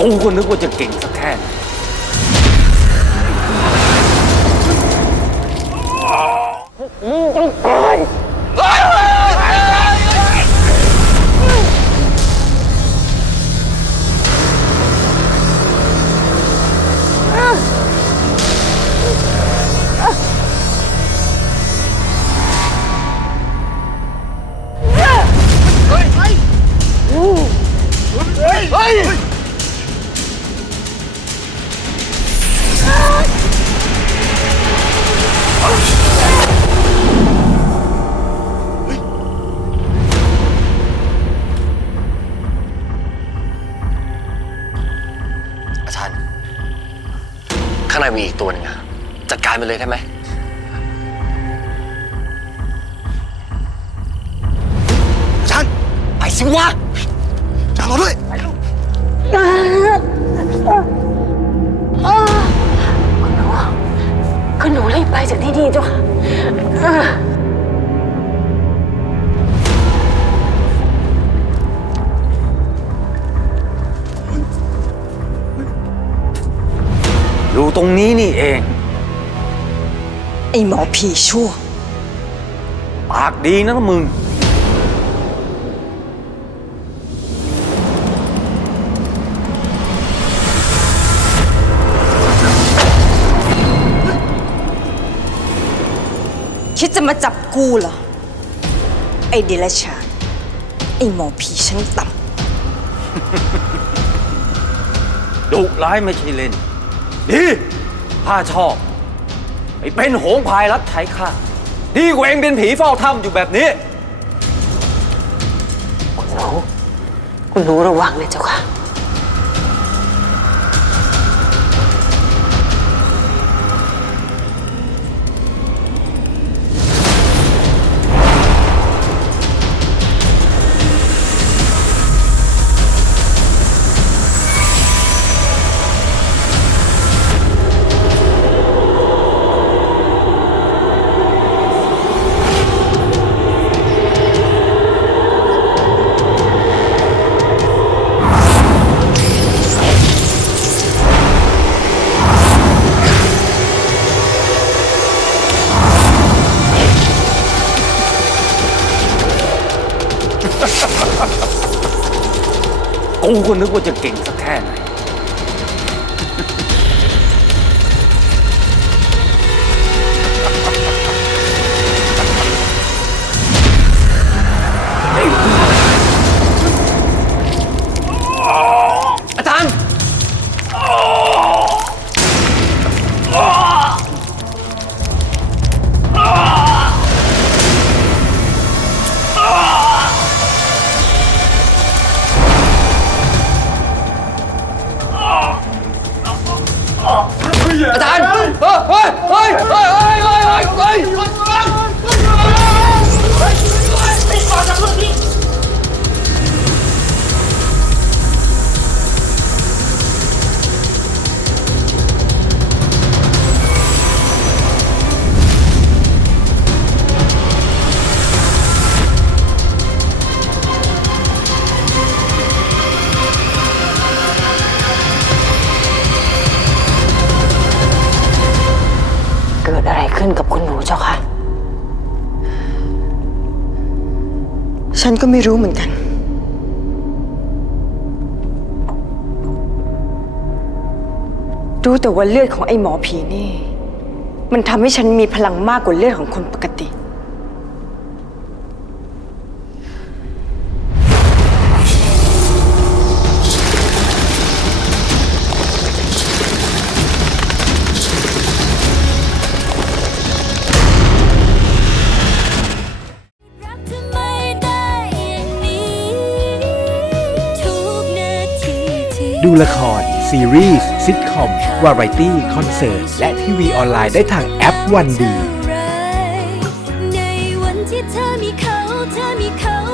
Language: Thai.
กูก็นึกว่าจะเก่งสักแค่ไหนอา มีอีกตัวหนึงอะจัดการมันเลยได้ไหมอาจารย์ไปสิวะอาจารย์รอด้วยคุณ อยู่ตรงนี้นี่เอง ไอหมอผีชั่ว ปากดีนะมึง คิดจะมาจับกูเหรอ ไอเดลชานไอหมอผีชั้นต่ดุร้ายไม่ใช่เล่น ดีข้าชอบไปเป็นโหงพายรับใช้ข้าดีกว่าเองเป็นผีเฝ้าถ้ำอยู่แบบนี้ คุณหนูคุณหนูระวังนะเจ้าค่ะ กูก็นึกว่าจะเก่งสักแค่ไหน เกิดอะไรขึ้นกับคุณหนูเจ้าคะ ฉันก็ไม่รู้เหมือนกัน รู้แต่ว่าเลือดของไอ้หมอผีนี่ มันทำให้ฉันมีพลังมากกว่าเลือดของคนปกติ ดูละคร ซีรีส์ซิทคอม วาไรตี้ คอนเสิร์ต และทีวีออนไลน์ได้ทางแอปวันดี ในวันที่เธอมีเขาเธอมีเขา